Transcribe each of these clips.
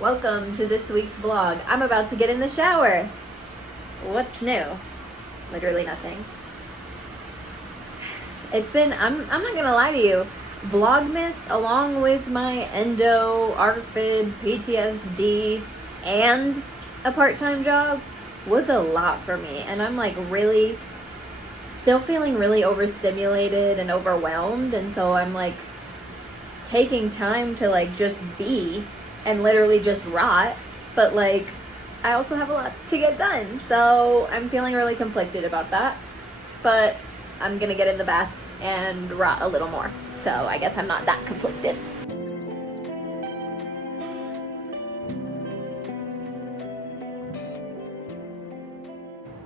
Welcome to this week's vlog. I'm about to get in the shower. What's new? Literally nothing. It's been, I'm not gonna lie to you, Vlogmas along with my endo, ARFID, PTSD, and a part-time job was a lot for me. And I'm like really, still feeling really overstimulated and overwhelmed. And so I'm like taking time to like just be and literally just rot, but like I also have a lot to get done, so I'm feeling really conflicted about that. But I'm gonna get in the bath and rot a little more, so I guess I'm not that conflicted.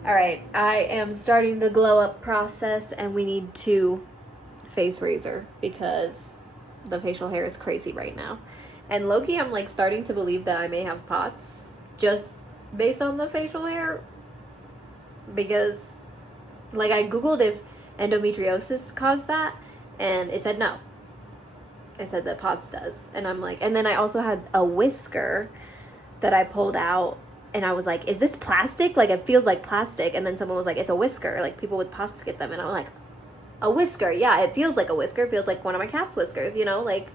Alright, I am starting the glow up process, and we need to face razor because the facial hair is crazy right now. And low-key, I'm like starting to believe that I may have POTS just based on the facial hair, because like I googled if endometriosis caused that and it said no. It said that POTS does. And I'm like, and then I also had a whisker that I pulled out and I was like, is this plastic? Like it feels like plastic. And then someone was like, it's a whisker, like people with POTS get them. And I'm like, a whisker? Yeah, it feels like a whisker. It feels like one of my cat's whiskers, you know, like.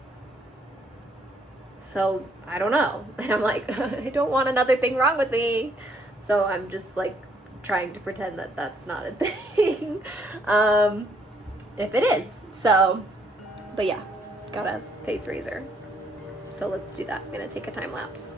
So I don't know. And I'm like, I don't want another thing wrong with me. So I'm just like trying to pretend that that's not a thing. If it is. So, but yeah, got a face razor. So let's do that. I'm gonna take a time lapse.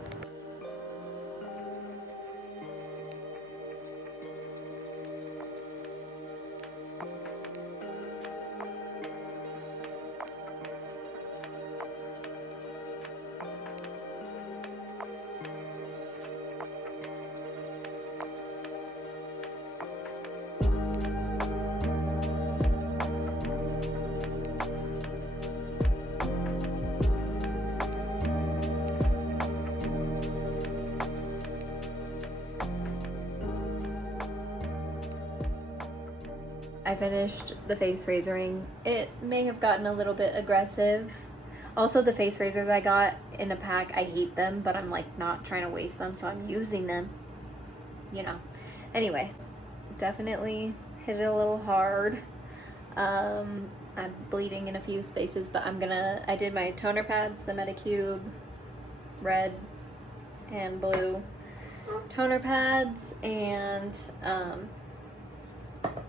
I finished the face razoring. It may have gotten a little bit aggressive. Also, the face razors I got in a pack, I hate them, but I'm like not trying to waste them, so I'm using them, you know. Anyway, definitely hit it a little hard. I'm bleeding in a few spaces, but I did my toner pads, the Medicube red and blue toner pads, and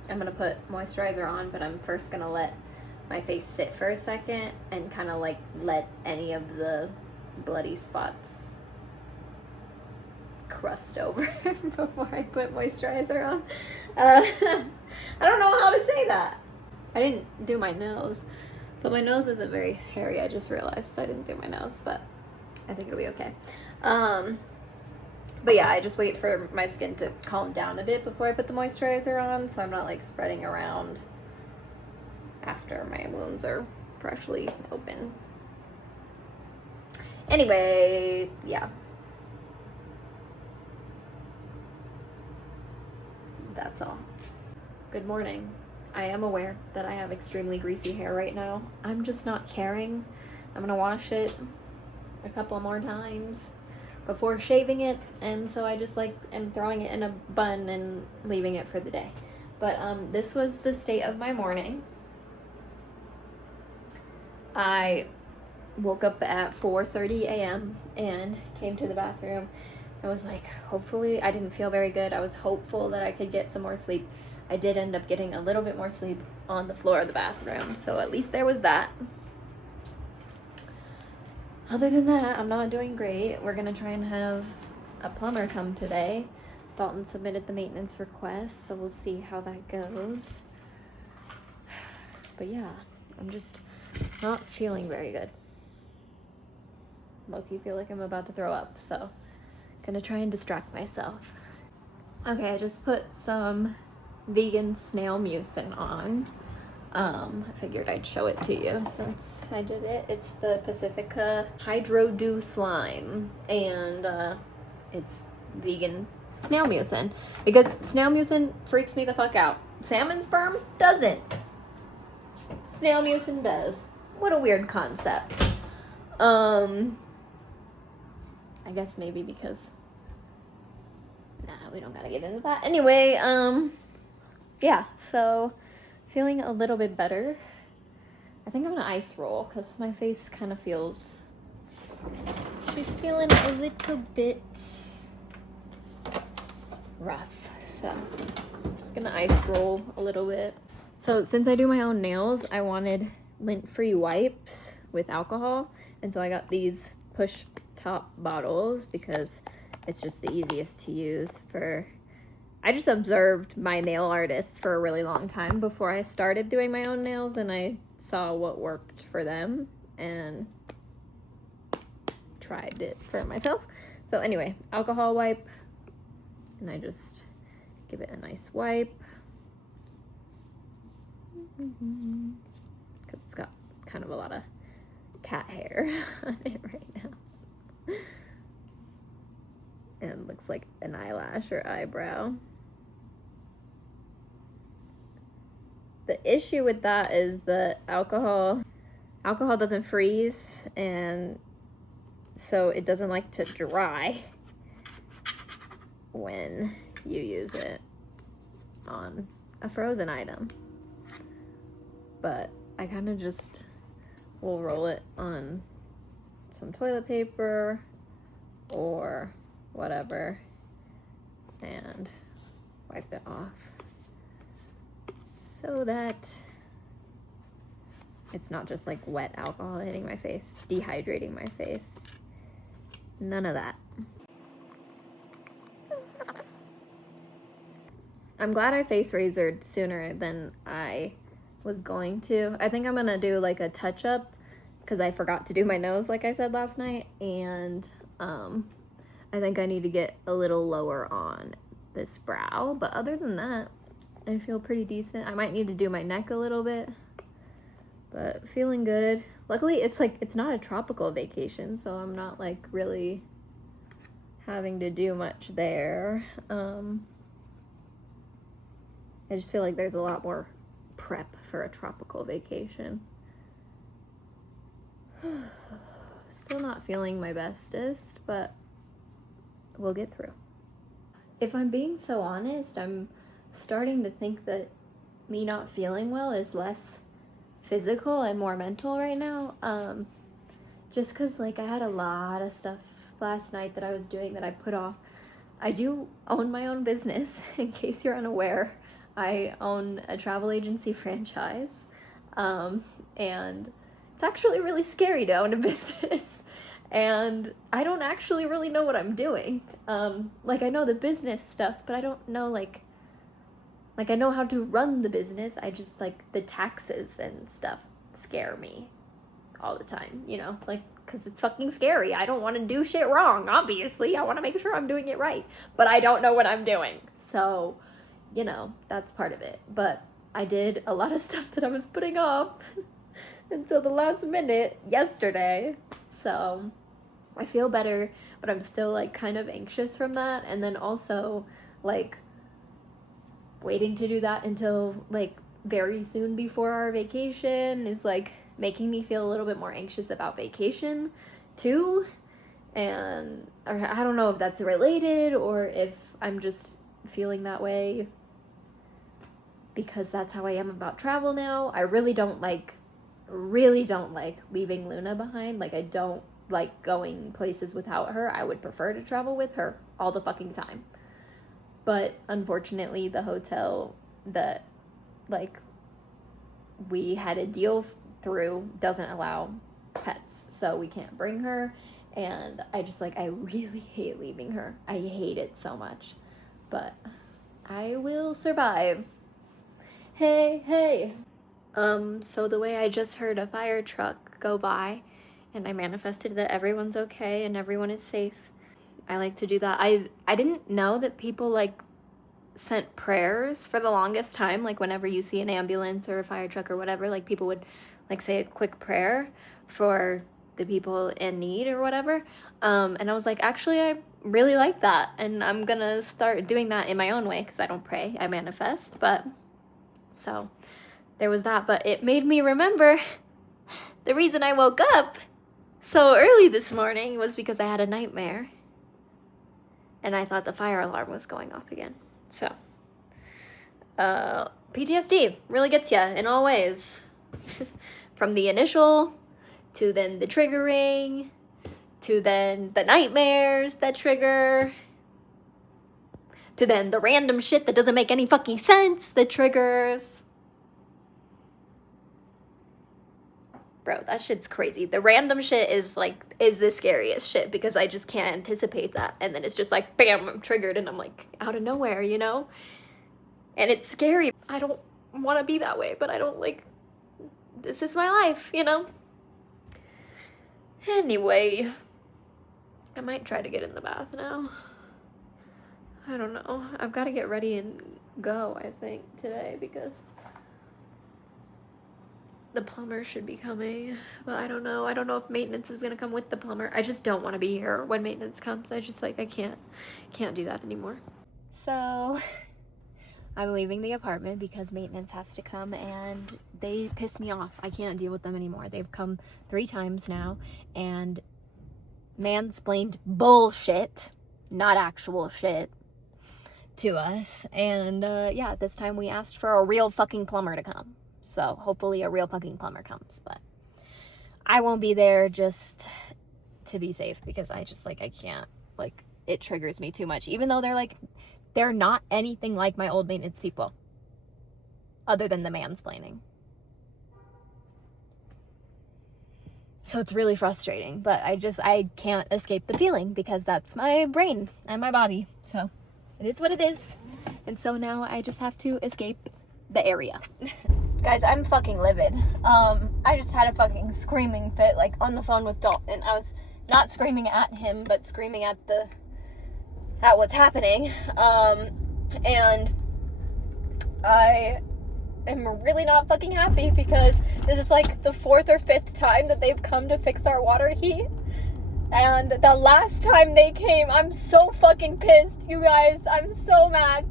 I'm gonna put moisturizer on, but I'm first gonna let my face sit for a second and kind of like let any of the bloody spots crust over before I put moisturizer on. I don't know how to say that. I didn't do my nose, but my nose isn't very hairy. I just realized I didn't do my nose, but I think it'll be okay. But yeah, I just wait for my skin to calm down a bit before I put the moisturizer on, so I'm not like spreading around after my wounds are freshly open. Anyway, yeah. That's all. Good morning. I am aware that I have extremely greasy hair right now. I'm just not caring. I'm gonna wash it a couple more times before shaving it, and so I just like am throwing it in a bun and leaving it for the day. But this was the state of my morning. I woke up at 4:30 a.m. and came to the bathroom. I was like, hopefully, I didn't feel very good. I was hopeful that I could get some more sleep. I did end up getting a little bit more sleep on the floor of the bathroom, so at least there was that. Other than that, I'm not doing great. We're gonna try and have a plumber come today. Dalton submitted the maintenance request, so we'll see how that goes. But yeah, I'm just not feeling very good. Low-key feel like I'm about to throw up, so gonna try and distract myself. Okay, I just put some vegan snail mucin on. I figured I'd show it to you since I did it. It's the Pacifica Hydro Dew Slime, and it's vegan snail mucin, because snail mucin freaks me the fuck out. Salmon sperm doesn't. Snail mucin does. What a weird concept. I guess maybe because, nah, we don't gotta get into that. Anyway, yeah, so feeling a little bit better. I think I'm gonna ice roll because my face kind of feels, she's feeling a little bit rough. So I'm just gonna ice roll a little bit. So since I do my own nails, I wanted lint-free wipes with alcohol. And so I got these push top bottles because it's just the easiest to use for, I just observed my nail artists for a really long time before I started doing my own nails, and I saw what worked for them and tried it for myself. So anyway, alcohol wipe, and I just give it a nice wipe because it's got kind of a lot of cat hair on it right now. And it looks like an eyelash or eyebrow. The issue with that is the alcohol doesn't freeze, and so it doesn't like to dry when you use it on a frozen item. But I kind of just will roll it on some toilet paper or whatever and wipe it off so that it's not just like wet alcohol hitting my face, dehydrating my face. None of that. I'm glad I face razored sooner than I was going to. I think I'm gonna do like a touch up because I forgot to do my nose like I said last night, and I think I need to get a little lower on this brow, but other than that I feel pretty decent. I might need to do my neck a little bit, but feeling good. Luckily it's like, it's not a tropical vacation, so I'm not like really having to do much there. I just feel like there's a lot more prep for a tropical vacation. Still not feeling my bestest, but we'll get through. If I'm being so honest, I'm starting to think that me not feeling well is less physical and more mental right now. Just because like I had a lot of stuff last night that I was doing that I put off. I do own my own business, in case you're unaware. I own a travel agency franchise, and it's actually really scary to own a business, and I don't actually really know what I'm doing. Like I know the business stuff, but I don't know like I know how to run the business. I just like the taxes and stuff scare me all the time, you know, like because it's fucking scary. I don't want to do shit wrong, obviously. I want to make sure I'm doing it right, but I don't know what I'm doing, so you know, that's part of it. But I did a lot of stuff that I was putting off until the last minute yesterday. So I feel better, but I'm still like kind of anxious from that. And then also like waiting to do that until like very soon before our vacation is like making me feel a little bit more anxious about vacation too. And I don't know if that's related or if I'm just feeling that way because that's how I am about travel now. I really don't like leaving Luna behind. Like I don't like going places without her. I would prefer to travel with her all the fucking time. But unfortunately the hotel that like we had a deal through doesn't allow pets, so we can't bring her, and I just like I really hate leaving her. I hate it so much, but I will survive. Hey. So the way I just heard a fire truck go by and I manifested that everyone's okay and everyone is safe. I like to do that. I didn't know that people like sent prayers for the longest time. Like whenever you see an ambulance or a fire truck or whatever, like people would like say a quick prayer for the people in need or whatever. And I was like, actually, I really like that. And I'm gonna start doing that in my own way because I don't pray, I manifest. But so there was that. But it made me remember the reason I woke up so early this morning was because I had a nightmare. and I thought the fire alarm was going off again. So, PTSD really gets you in all ways. From the initial, to then the triggering, to then the nightmares that trigger, to then the random shit that doesn't make any fucking sense that triggers. Bro, that shit's crazy. The random shit is the scariest shit because I just can't anticipate that. And then it's just like, bam, I'm triggered and I'm like, out of nowhere, you know? And it's scary. I don't want to be that way, but I don't this is my life, you know? Anyway, I might try to get in the bath now. I don't know. I've got to get ready and go, I think, today because the plumber should be coming, but I don't know. I don't know if maintenance is going to come with the plumber. I just don't want to be here when maintenance comes. I just I can't do that anymore. So I'm leaving the apartment because maintenance has to come and they piss me off. I can't deal with them anymore. They've come 3 times now and mansplained bullshit, not actual shit, to us. And yeah, this time we asked for a real fucking plumber to come. So hopefully a real fucking plumber comes, but I won't be there just to be safe because I just I can't, it triggers me too much, even though they're not anything like my old maintenance people other than the mansplaining. So it's really frustrating, but I can't escape the feeling because that's my brain and my body. So it is what it is. And so now I just have to escape the area. Guys, I'm fucking livid. I just had a fucking screaming fit, on the phone with Dalton. I was not screaming at him, but screaming at what's happening. And I am really not fucking happy because this is the 4th or 5th time that they've come to fix our water heat. And the last time they came, I'm so fucking pissed, you guys. I'm so mad.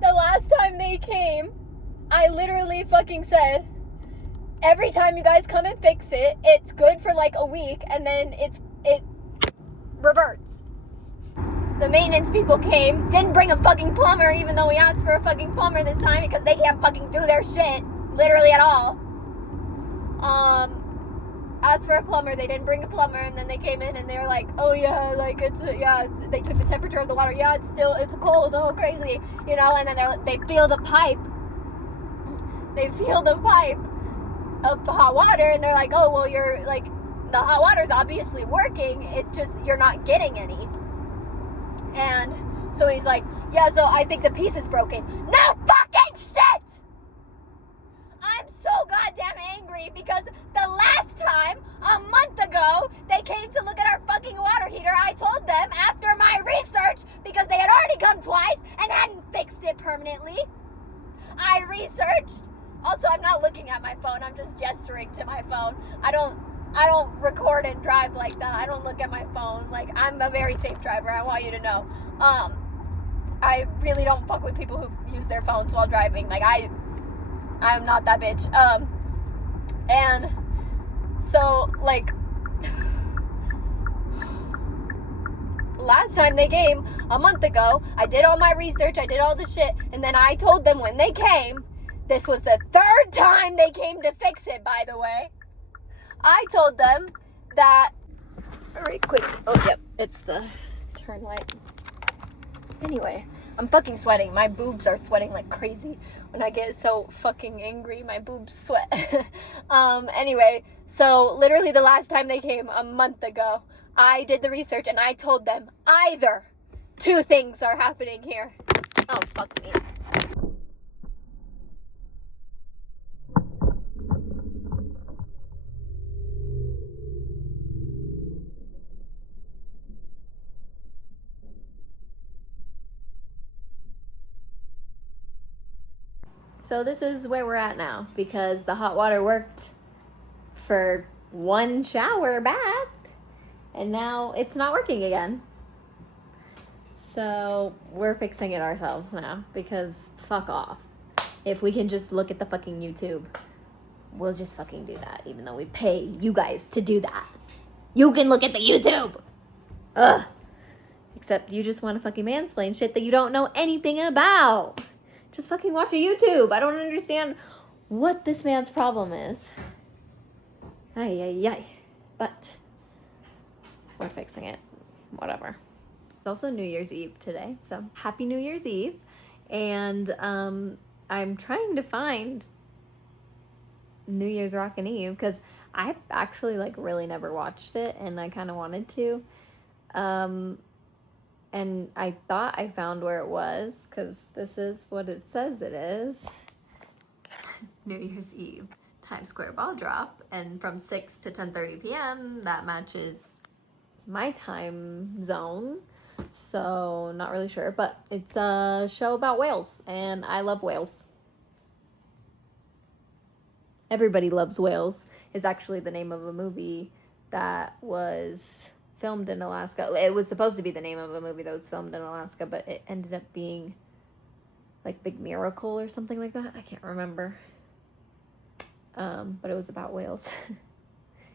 The last time they came, I literally fucking said, every time you guys come and fix it, it's good for a week, and then it reverts. The maintenance people came, didn't bring a fucking plumber, even though we asked for a fucking plumber this time because they can't fucking do their shit, literally at all. Asked for a plumber, they didn't bring a plumber, and then they came in and they were like, oh yeah, they took the temperature of the water, yeah, it's cold, oh crazy, you know, and then they feel the pipe of hot water, and they're like, oh, well, you're, the hot water's obviously working, it just, you're not getting any. And so he's like, yeah, so I think the piece is broken. No fucking shit! I'm so goddamn angry because the last time, a month ago, they came to look at our fucking water heater. I told them after my research, because they had already come twice and hadn't fixed it permanently. I researched. Also, I'm not looking at my phone. I'm just gesturing to my phone. I don't record and drive like that. I don't look at my phone. I'm a very safe driver. I want you to know. I really don't fuck with people who use their phones while driving. I'm not that bitch. And so, last time they came, a month ago, I did all my research, I did all the shit, and then I told them when they came, this was the 3rd time they came to fix it, by the way. I told them that, very quick, oh, yep, it's the turn light. Anyway, I'm fucking sweating. My boobs are sweating like crazy. When I get so fucking angry, my boobs sweat. Anyway, so literally the last time they came, a month ago, I did the research and I told them either 2 things are happening here. Oh, fuck me. So this is where we're at now because the hot water worked for 1 shower bath and now it's not working again. So we're fixing it ourselves now because fuck off. If we can just look at the fucking YouTube, we'll just fucking do that even though we pay you guys to do that. You can look at the YouTube. Ugh. Except you just want to fucking mansplain shit that you don't know anything about. Just fucking watch a YouTube. I don't understand what this man's problem is. Ay, ay, ay. But we're fixing it. Whatever. It's also New Year's Eve today, so happy New Year's Eve. And I'm trying to find New Year's Rockin' Eve because I actually like really never watched it, and I kind of wanted to. And I thought I found where it was because this is what it says it is. New Year's Eve Times Square ball drop, and from 6 to 10:30 p.m. that matches my time zone. So not really sure, but it's a show about whales, and I love whales. Everybody Loves Whales is actually the name of a movie that was filmed in Alaska. It was supposed to be the name of a movie that was filmed in Alaska, but it ended up being like Big Miracle or something like that. I can't remember. But it was about whales.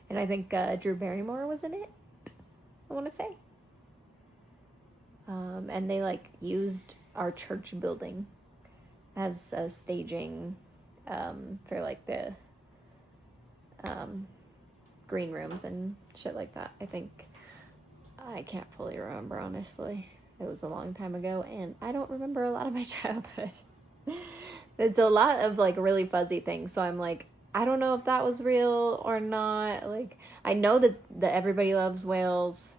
And I think Drew Barrymore was in it, I want to say. And they like used our church building as a staging for like the green rooms and shit like that. I think, I can't fully remember, honestly. It was a long time ago, and I don't remember a lot of my childhood. It's a lot of like really fuzzy things, so I'm like, I don't know if that was real or not. Like, I know that Everybody Loves Whales,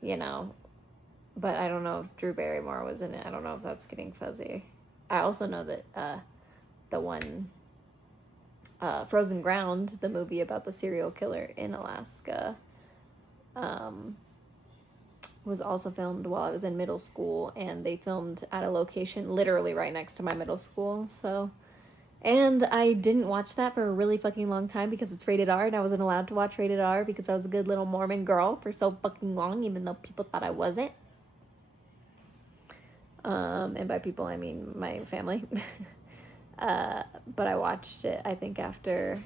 you know, but I don't know if Drew Barrymore was in it. I don't know if that's getting fuzzy. I also know that the one Frozen Ground, the movie about the serial killer in Alaska, was also filmed while I was in middle school, and they filmed at a location literally right next to my middle school. So, and I didn't watch that for a really fucking long time because it's rated R, and I wasn't allowed to watch rated R because I was a good little Mormon girl for so fucking long, even though people thought I wasn't. And by people I mean my family. But I watched it, I think after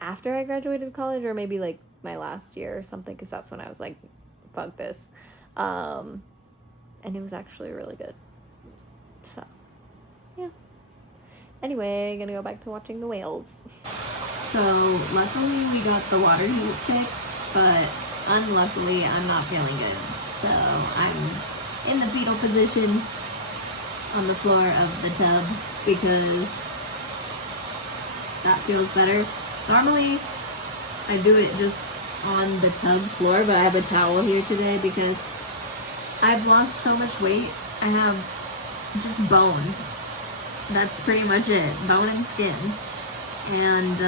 I graduated college, or maybe like my last year or something, because that's when I was like, fuck this. And it was actually really good. So, yeah. Anyway, gonna go back to watching the whales. So, luckily we got the water heat fixed, but unluckily I'm not feeling good. So, I'm in the fetal position on the floor of the tub because that feels better. Normally, I do it just on the tub floor, but I have a towel here today because I've lost so much weight. I have just bone. That's pretty much it, bone and skin. And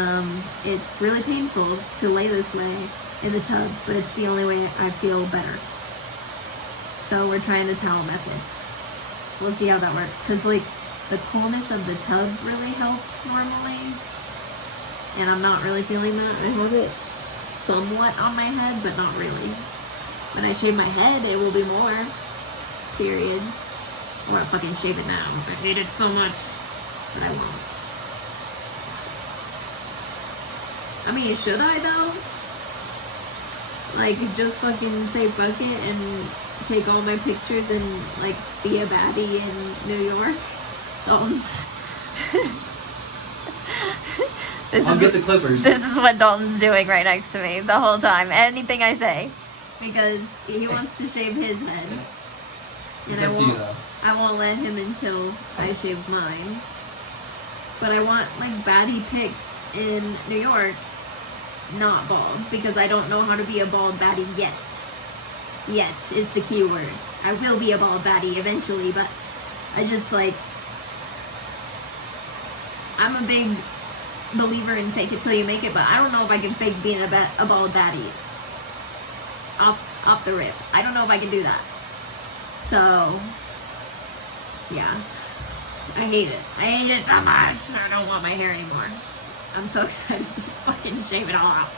it's really painful to lay this way in the tub, but it's the only way I feel better. So we're trying the towel method. We'll see how that works, because like the coolness of the tub really helps normally, and I'm not really feeling that. I have it somewhat on my head, but not really. When I shave my head, it will be more. Period. I want to fucking shave it now. I hate it so much, but I won't. I mean, should I though? Like, just fucking say fuck it and take all my pictures and like be a baddie in New York? Don't. I'll get the clippers. This is what Dalton's doing right next to me the whole time. Anything I say. Because he wants to shave his head. And I won't let him until I shave mine. But I want like baddie pics in New York, not bald, because I don't know how to be a bald baddie yet. Yet is the key word. I will be a bald baddie eventually, but I just like, I'm a big believer in fake it till you make it, but I don't know if I can fake being a bald baddie. Off the rip. I don't know if I can do that. So, yeah. I hate it. I hate it so much. I don't want my hair anymore. I'm so excited to fucking shave it all out.